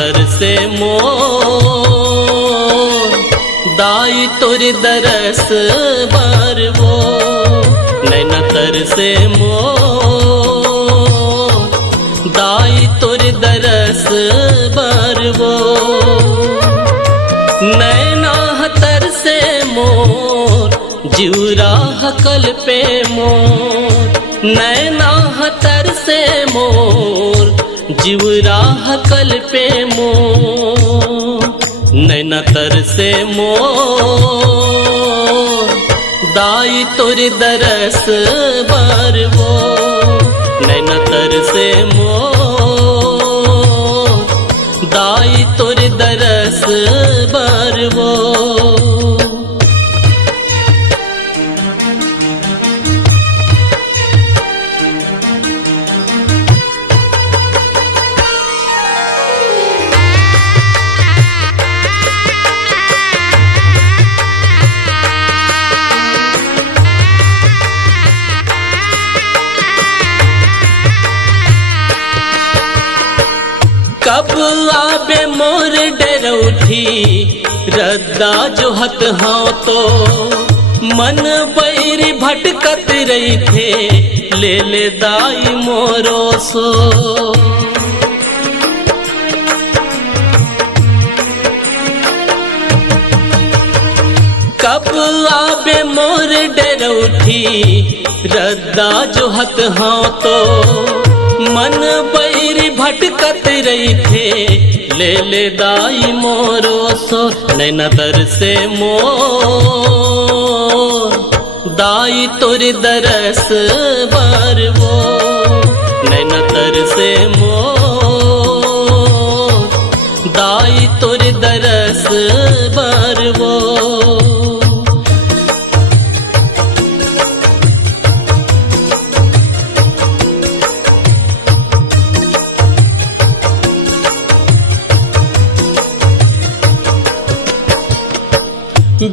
तर से मोर दाई तोर दरस बरवो नैन तर से मोर दाई तोर दरस बरवो नैना तर से मोर जिउरा हकल पे मोर नैना तर से मोर जिउरा हकल पे मोर नैना तर से मोर दाई तोर दरस बरवो नैना तर से मोर दाई तोर दरस बरवो। कब आबे मोर डरौठी रद्दा जोहत हाँ तो मन बैरी भटकत रही थे ले ले दाई मोरो सो कब आबे मोर डरौठी रद्दा जोहत हाँ तो मन बैरी भटकत रही थे ले ले दाई मोरो सो नैना तर से मोर दाई तोर दरस बरवो नैना तर से मोर दाई तोर दरस बरवो।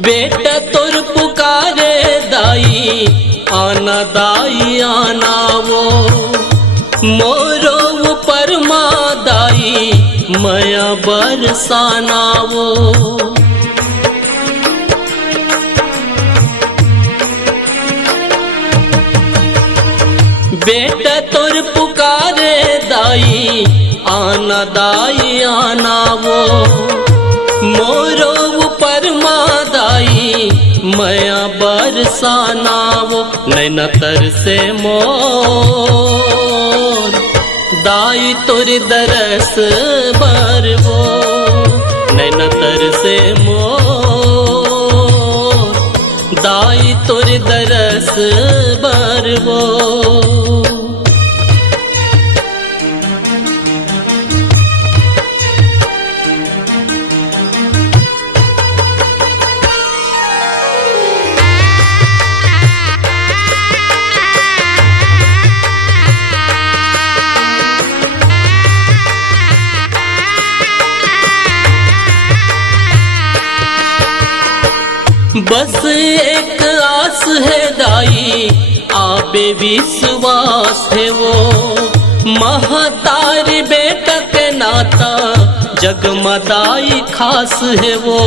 बेटा तोर पुकारे दाई आना दाई आना वो मोरो ऊपर माँ दाई मया बरसाना वो बेटा तोर पुकारे दाई आना दाई आना वो मोरो ऊपर माँ दाई मया बरसाना वो नैना तर से मोर दाई तोर दरस बरवो नैना तर से मोर दाई तोर दरस बरवो। बस एक आस है दाई आबे विश्वास है वो महतारी बेटा के नाता जगमदाई खास है वो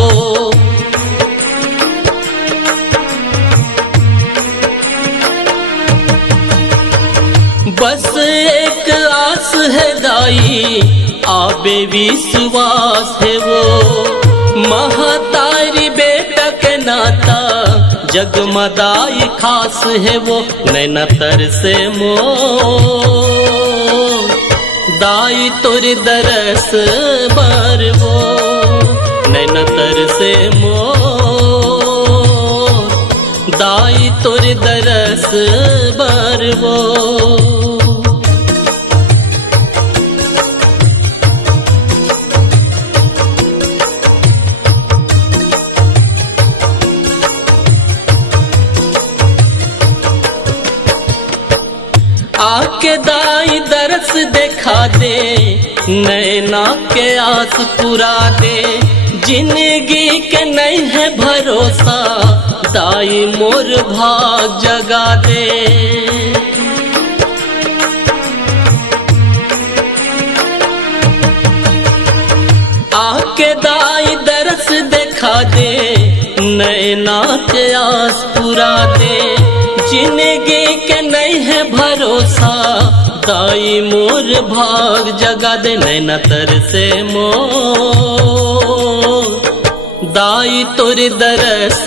बस एक आस है दाई आबे विश्वास है वो महतारी बेटा के नाता जगमदाई खास है वो नैना तर से मोर दाई तोर दरस बरवो नैना तर से मोर दाई तोर दरस बरवो। आके दाई दरस देखा दे नैना के आस पुरा दे जिंदगी के नहीं है भरोसा दाई मोर भाग जगा दे के दाई दरस देखा दे, नैना के आस पुरा दे, जिंदगी के नहीं है भरोसा, दाई मोर भाग जगा दे। नैना तर से मोर दाई तोर दरस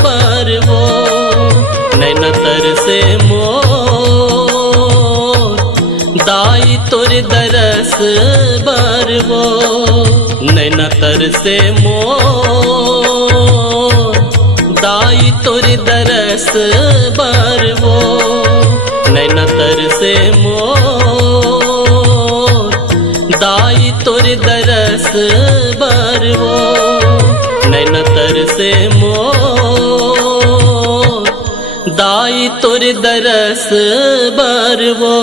बरवो, नैना तर से मोर दाई तोर दरस बरवो, नैना तर से मोर दाई तोर दरस बरवो, नैना तर से मोर दाई तोर दरस बरवो, नैना तर से मोर दाई तोर दरस बरवो।